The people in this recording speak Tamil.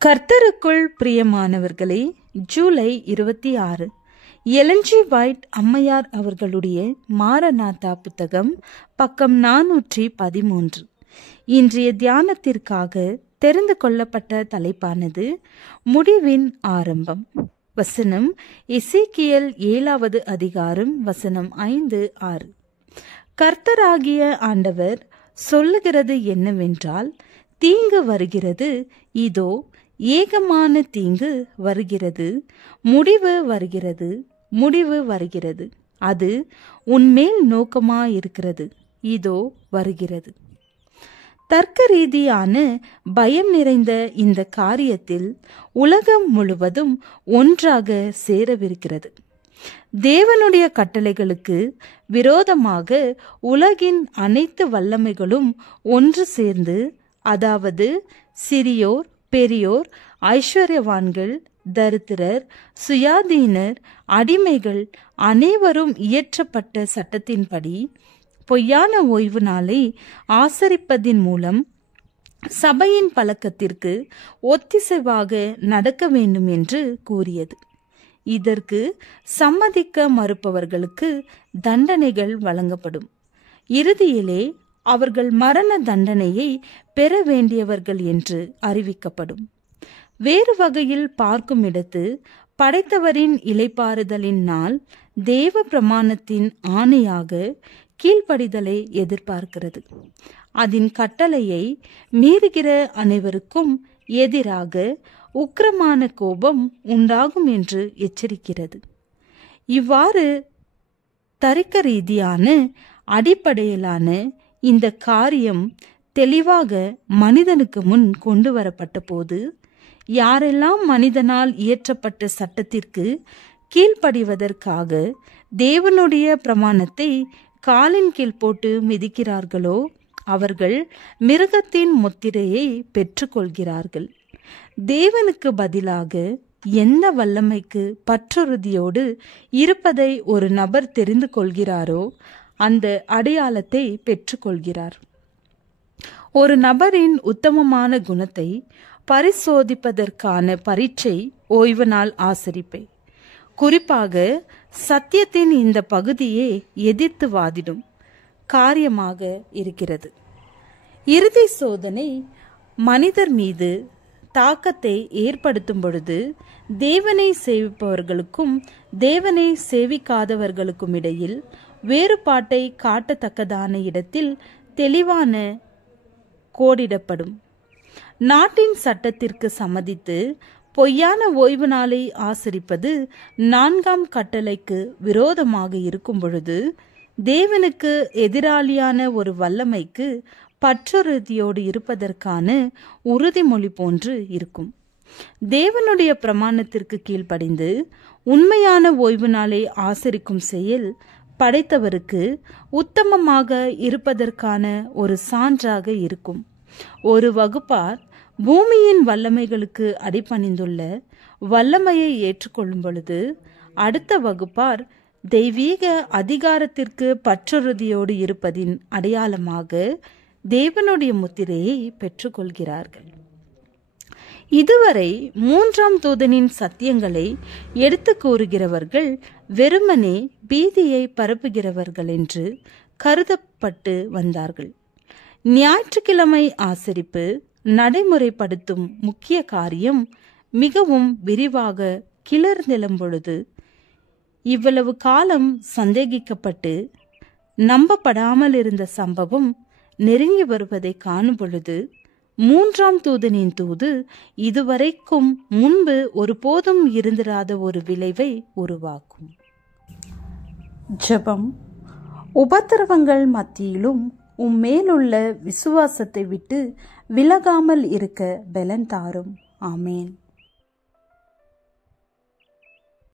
கர்த்தருக்குள் பிரியமானவர்களே, ஜூலை 26 எலன்ஜி வைட் அம்மையார் அவர்களுடைய மாரநாதா புத்தகம், பக்கம் 413. இன்றைய தியானத்திற்காக தெரிந்து கொள்ளப்பட்ட தலைப்பானது முடிவின் ஆரம்பம். வசனம் எசேக்கியேல் 7வது அதிகாரம் வசனம் 5-6. கர்த்தராகிய ஆண்டவர் சொல்லுகிறது என்னவென்றால், தீங்கு வருகிறது, இதோ ஏகமான தீங்கு வருகிறது, முடிவு வருகிறது, முடிவு வருகிறது, அது உன்மேல் நோக்கமாயிருக்கிறது, இதோ வருகிறது. தர்க்க ரீதியான பயம் நிறைந்த இந்த காரியத்தில் உலகம் முழுவதும் ஒன்றாக சேரவிருக்கிறது. தேவனுடைய கட்டளைகளுக்கு விரோதமாக உலகின் அனைத்து வல்லமைகளும் ஒன்று சேர்ந்து, அதாவது சிறியோர், பெரியோர், ஐஸ்வர்யவான்கள், தரித்திரர், சுயாதீனர், அடிமைகள் அனைவரும் இயற்றப்பட்ட சட்டத்தின்படி பொய்யான ஓய்வு நாளை ஆசரிப்பதின் மூலம் சபையின் பழக்கத்திற்கு ஒத்திசைவாக நடக்க வேண்டும் என்று கூறியது. இதற்கு சம்மதிக்க மறுப்பவர்களுக்கு தண்டனைகள் வழங்கப்படும். இறுதியிலே அவர்கள் மரண தண்டனையை பெற வேண்டியவர்கள் என்று அறிவிக்கப்படும். வேறு வகையில் பார்க்கும் இடத்து படைத்தவரின் இளைப்பாறுதலின் நாள் தேவ பிரமாணத்தின் ஆணையாக கீழ்ப்படிதலை எதிர்பார்க்கிறது. அதன் கட்டளையை மீறுகிற அனைவருக்கும் எதிராக உக்கிரமான கோபம் உண்டாகும் என்று எச்சரிக்கிறது. இவ்வாறு தர்க்க ரீதியான அடிப்படையிலான இந்த காரியம் தெளிவாக மனிதனுக்கு முன் கொண்டு வரப்பட்ட போது, யாரெல்லாம் மனிதனால் இயற்றப்பட்ட சட்டத்திற்கு கீழ்ப்படிவதற்காக தேவனுடைய பிரமாணத்தை காலின் கீழ் போட்டு மிதிக்கிறார்களோ, அவர்கள் மிருகத்தின் முத்திரையை பெற்றுக்கொள்கிறார்கள். தேவனுக்கு பதிலாக எந்த வல்லமைக்கு பற்றுறுதியோடு இருப்பதை ஒரு நபர் தெரிந்து கொள்கிறாரோ, அந்த அடையாளத்தை பெற்றுக்கொள்கிறார். ஒரு நபரின் உத்தமமான குணத்தை பரிசோதிப்பதற்கான பரீட்சை ஓய்வு நாள் ஆசரிப்பை. குறிப்பாக சத்தியத்தின் இந்த பகுதியே எதிர்த்து வாதிடும் காரியமாக இருக்கிறது. இறுதி சோதனை மனிதர் மீது தாக்கத்தை ஏற்படுத்தும் பொழுது, தேவனை சேவிப்பவர்களுக்கும் தேவனை சேவிக்காதவர்களுக்கும் இடையில் வேறுபாட்டை காட்டத்தக்கதான இடத்தில் தெளிவான கோடிடப்படும். நாட்டின் சட்டத்திற்கு சம்மதித்து பொய்யான ஓய்வு நாளை ஆசரிப்பது 4ஆம் கட்டளைக்கு விரோதமாக இருக்கும் பொழுது, தேவனுக்கு எதிராளியான ஒரு வல்லமைக்கு பற்றுறுதியோடு இருப்பதற்கான உறுதிமொழி போன்று இருக்கும். தேவனுடைய பிரமாணத்திற்கு கீழ்ப்படிந்து உண்மையான ஓய்வு நாளை ஆசரிக்கும் செயல் படைத்தவருக்கு உத்தமமாக இருப்பதற்கான ஒரு சான்றாக இருக்கும். ஒரு வகுப்பார் பூமியின் வல்லமைகளுக்கு அடிபணிந்துள்ள வல்லமையை ஏற்றுக்கொள்ளும் பொழுது, அடுத்த வகுப்பார் தெய்வீக அதிகாரத்திற்கு பற்றுறுதியோடு இருப்பதின் அடையாளமாக தேவனுடைய முத்திரையை பெற்றுக்கொள்கிறார்கள். இதுவரை 3ஆம் தூதனின் சத்தியங்களை எடுத்து கூறுகிறவர்கள் வெறுமனே பீதியை பரப்புகிறவர்கள் என்று கருதப்பட்டு வந்தார்கள். ஞாயிற்றுக்கிழமை ஆசரிப்பு நடைமுறைப்படுத்தும் முக்கிய காரியம் மிகவும் விரிவாக கிளர்ந்தெழும் பொழுது, இவ்வளவு காலம் சந்தேகிக்கப்பட்டு நம்பப்படாமல் இருந்த சம்பவம் நெருங்கி வருவதை காணும் பொழுது, 3ஆம் தூதனின் தூது இதுவரைக்கும் முன்பு ஒருபோதும் இருந்திராத ஒரு விளைவை உருவாக்கும். ஜெபம். உபத்திரவங்கள் மத்தியிலும் உம்மேலுள்ள விசுவாசத்தை விட்டு விலகாமல் இருக்க பலன் தாரும். ஆமேன்.